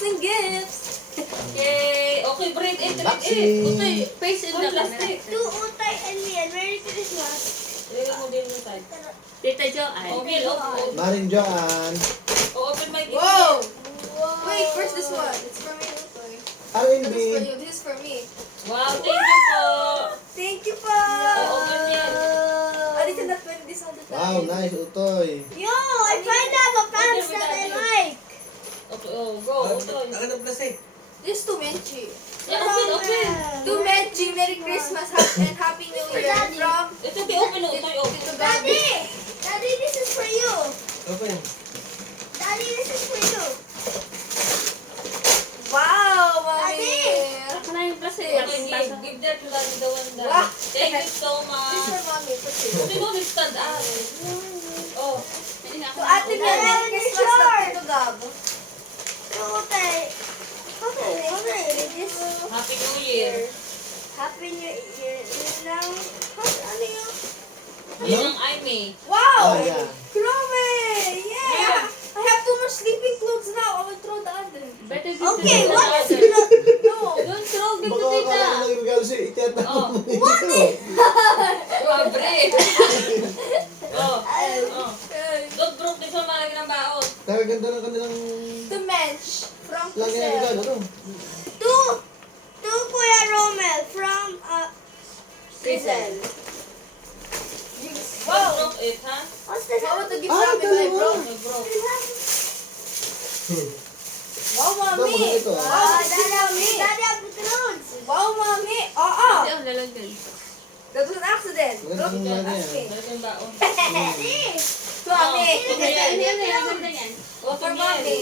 unboxing gifts. Yay! Okay, break it, break it. Unboxing. Okay, Face in full the plastic. camera. To Utay and Mian, Merry Christmas. Ilagay mo din yung side. Tita Joanne. Oh, Bill, oh, Maring Joanne. oh, open my gift. Whoa! Wow. Wait, first this one. It's for me, Utoy. R&B. This is for you. This is for me. Wow, thank you po. Thank you po. Oh, open yan. I did not wear this all the time. Wow, nice, Utoy. Yo, I find out a pants that I like. Okay, oh, go, Utoy. This to Menchi. Yeah, open. To Menchi, Merry Christmas and Happy New For Year Daddy. from Ito, di open, Utoy, open. Tito Daddy, Gabi. Daddy, this is for you. Open. Daddy, this is for you. Wow, Mami. Daddy. Ako na yung plastic. Okay, give that to Daddy the one that. Wow. Thank you so This much. for Mami. Pati. Buti mo, stand up. Oh. To Ate Mel, Merry Christmas na Tito Gab. To Utay. Okay, this Happy New Year. Happy New Year. Ano yun? Yan ang Aimee. Wow! Oh, yeah. Grabe! Yeah! I have too much sleeping clothes now. I will throw the other. Better give Okay, to the what is other. No! Don't throw, give to Baka tita. akala ko lang regalo sa'yo, itiyata Oh. mo dito. Grabe. Oh. Oh. Don't broke this one, malaki ng baon. Kaganda ng kanilang To Mench from lagi na regalo, Giselle. no? To Kuya Romel from Giselle. Don't Wow! broke it, ha? what's this? How about the gift Ah, namin dalawa. kay bro? No, broke. Wow, Mami! Tama, ito, ah. Wow, Mami! Daddy, have the clothes. Wow, Mami! Oo! ang lalagyan. That was an accident. Magandang Look, lagi ask me. yan. Malaki ng baon. Daddy. To Mami! Oh, For tingnan. Mami.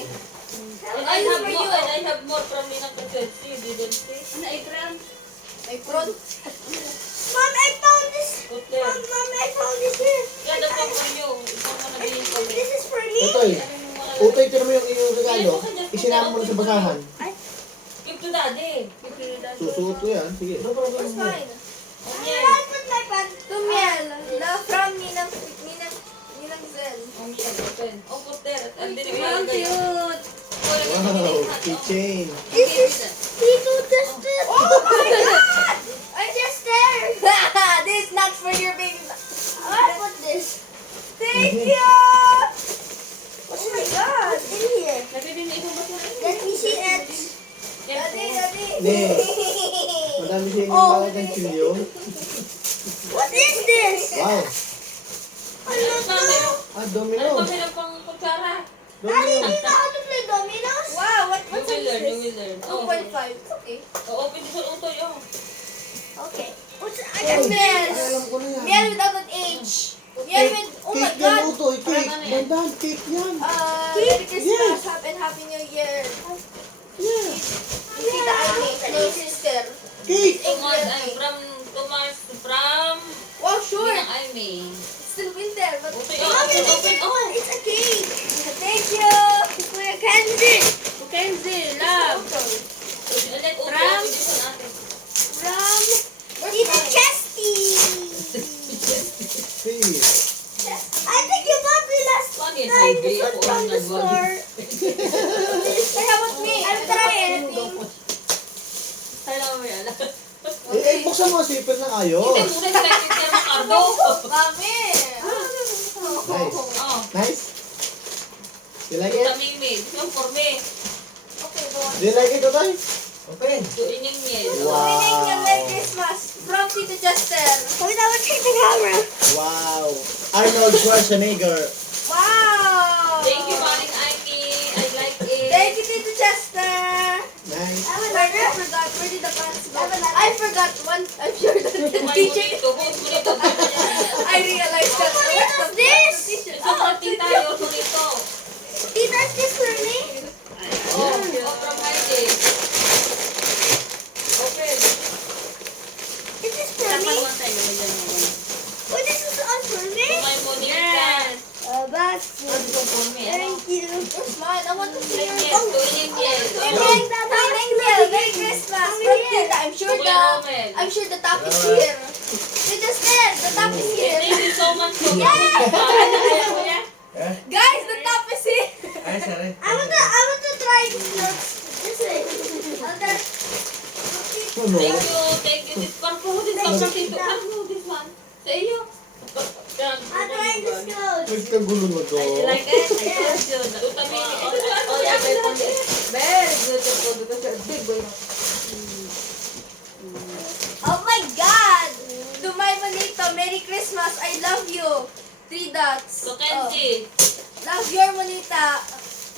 And I Ay, have for more, you. and I have more from Ninang Kaselsi. Didn't see? My front. Mom, I found this. Put there. Mom, I found this here. Yeah, that's all for you. Ikaw mo nabili ko. This is for me. Utoy, Ano yung mga- Utoy, tira mo yung iyong regalo. Isinama mo na sa basahan. Give to daddy. Susuot ko yan. Sige. It's fine. Oh, Where yeah. I put my pants? To Miel. Na from Ninang Zel. Oh, yeah, open. Oh, put there. And then Wow, ilalagay. cute. Wow, keychain. This is Tito Justin. Oh my God! I just there. This is not for your baby. I put this. Thank you! Oh my God. What's in here? Let me see it. Daddy, daddy. Ne, madami siya yung Oh. bawat ng chilyo. What is this? Wow. I don't know. Ah, Ano domino. pa sila pang kutsara? Daddy, do Domino. you know how to play dominoes? Wow, You what will learn, you is will learn. this? Oh, 2.5. It's okay. oh, open this one, Utoy, oh. Okay. What's I Ay, got Miel. this. alam ko na yan. Miel without an H. Miel with, oh my Cake yan, God. Utoy. Cake. Parang ano yan? Dandan, cake yan. Merry Christmas Yes. and Happy New Year. Yeah. Tita Amy, no sister. Cake. Thomas, from Wow, sure. Ninang Aimee. It's still winter, but Utoy, Mommy, oh, look open, at oh. one. It's a cake. thank you. Kuya Kenzie. Kenzie, love. And then, Utoy, From- open this one, ate. From Tito Chesty. Cake. I think you bought me last Ano yan, time. baby? This one Ako from ang the nagwagi. store. Hey, how about me? I'll try anything. Kailangan mo yan. Eh, buksan mo ang zipper ng ayos. Hindi muna sila yung ng cardo. Mami. Nice. Oh, Nice. You like it? tamimid. Yung for me. Okay, go on. Do you like it, Utoy? Open. Tuin yung miel. Wow. Winning your Merry Christmas from Tito Chester. Wait, I will check the camera. Wow. Arnold Schwarzenegger. Wow. Thank you, Maring Aimee. I like it. Thank you, Tito Chester. Nice. Wait, I forgot. Where did the pants go? I forgot one. I'm sure that the Kumain mo teacher. nito. Huwag mo nito. I realized that. What's this? Ito, konti tayo. So nito. Tito, is this for me? Oh, from Heidi. Open. Is this for me? Oh, this is all for me? Kumain mo nito. Yes. That's Ano ito for me? Ano? Thank you. It's mine. I want to see Tuin your. yung miel. Tuin yung miel. Winning Miel. Merry Christmas from Tita. I'm sure the top is here. Tita Steph, the top is here. Thank you so much. Ayaw mo niya? Eh? Guys, the top is here. Ay, sorry. I want to try this. Ano? Thank you. This one po, this one from Tito. Ano, this one? Sa iyo. I'm trying to scoot. Nagkagulo na to. Like it? I told you. Utamini. Oh, yeah, very good. Very beautiful because you're a big boy. Oh my God! To my Manito, Merry Christmas. I love you. 3 dots. So, Kenji. Love your Manita.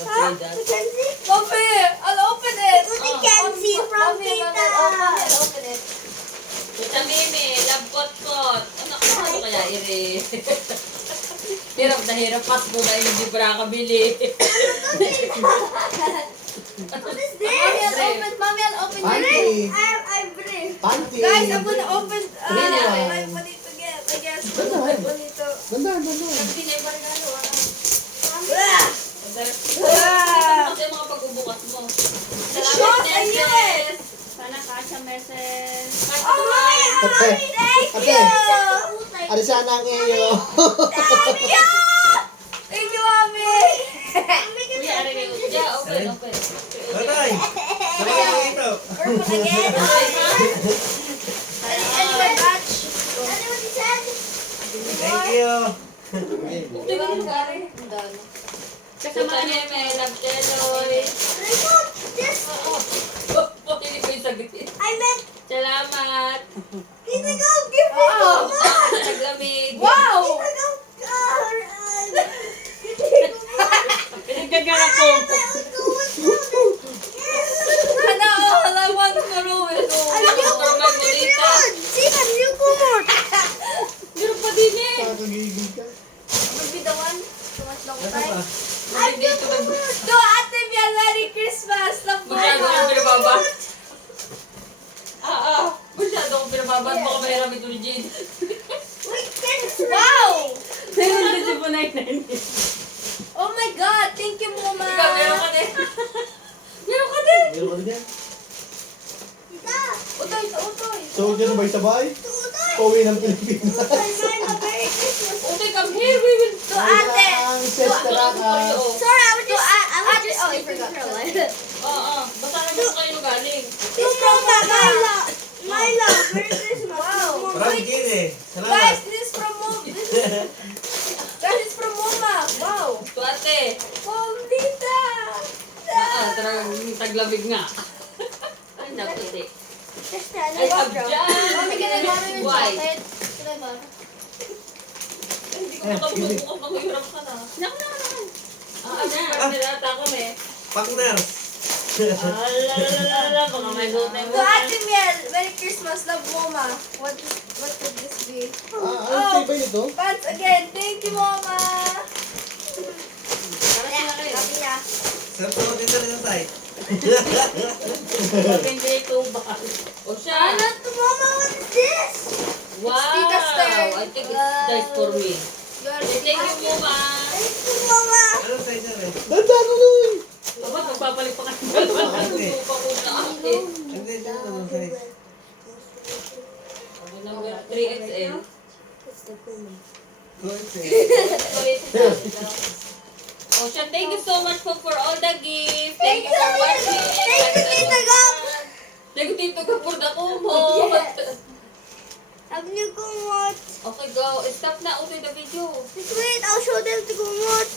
Mackenzie? Mommy, I'll open it. What you can see from Mommy, Tita. I'll open it. Tita Mimi, love kot-kot. Ano kaya, Iri? Hirap na hirap. Pas mo dahil hindi pa nakakabili. What is Mommy, I'll open Panty. it. I'm brave. Panty. Guys, I'm gonna open Really? my Manito again. I guess. My Manito. Ganda. Hindi na yung regalo. Ah! Kasi mga pagbubukas mo. Shot, I knew it. Sana kasha meses. Oh my God! Thank Ate. you! Arisana ang iyo. Thank you! Thank you, Mommy! Kuya, ari kayo. Yeah, open. Tatay! Sabay mo ito! Purple again. Anyway, batch. Anyone said? Thank you! Kasama niya may love teloy. This. Hindi ko yung sagot. I meant. Salamat. Kita go. Give me Wow! Naglamig. Wow! Kita go. Pinagkagarap ko. Sana all I want to know is Meron pa din eh. Nakakagigil ka. Will be the one. Too much long Ano time. pa? Hindi dito mag... To Ate Mia, Merry Christmas! Love mo Masyado na. akong pinababa. Masyado akong pinababa. Baka mahirap ito ni Jade. Wow! Meron na si Punay na Oh my God! Thank you, Mama! Ikaw, meron ka din. Meron ka din. Meron ka na dyan. Utoy, utoy. So, dyan sabay-sabay. Pauwi ng Pilipinas. Utoy, come here. We will... To Ate! Ang sister ka. Sorry, I was just. I was Ate, just oh, I sleeping forgot. for a while. Oo. Basta naman kayo galing. It's from Mama! Myla, Merry Christmas. Wow! Parang gin eh. Guys, Salamat! this is from Mom. Guys, it's from Mama. Wow! To ate. Paulita! Talagang taglamig nga. Ay, naputi. Just Ay, abdyan. Mami, can I borrow your Why? jacket? Can I borrow? Hindi ko makabukas na mahirap ka na. Naku. Nilata ko eh. Partners! Alalala, baka may gutay mo. To Ate Miel, Merry Christmas, love Mama. What could this be? Ang tibay nito. Pants again. Thank you, Mama. Para sila kayo. Sabi niya. Sarap naman dito rin ang site. Hindi ito ba? O siya. Mama, what is this? Wow. Tita's turn. I think it's nice for me. You're Thank you, Mama. Thank you, Mama. Anong size yan eh? Ganda ko nun. Aba, magpapalit pa ka. Lupa ko na ate. Hindi, dito anong size? Number 3XL. Good size. Oh, siya, thank you so much for all the gifts. Thank you for watching. Thank you, Tita Gab. Thank you, Tito Gab, for the kumo. Have you go watch? Okay, go. Stop na. Utoy the video. Just wait, I'll show them to go watch.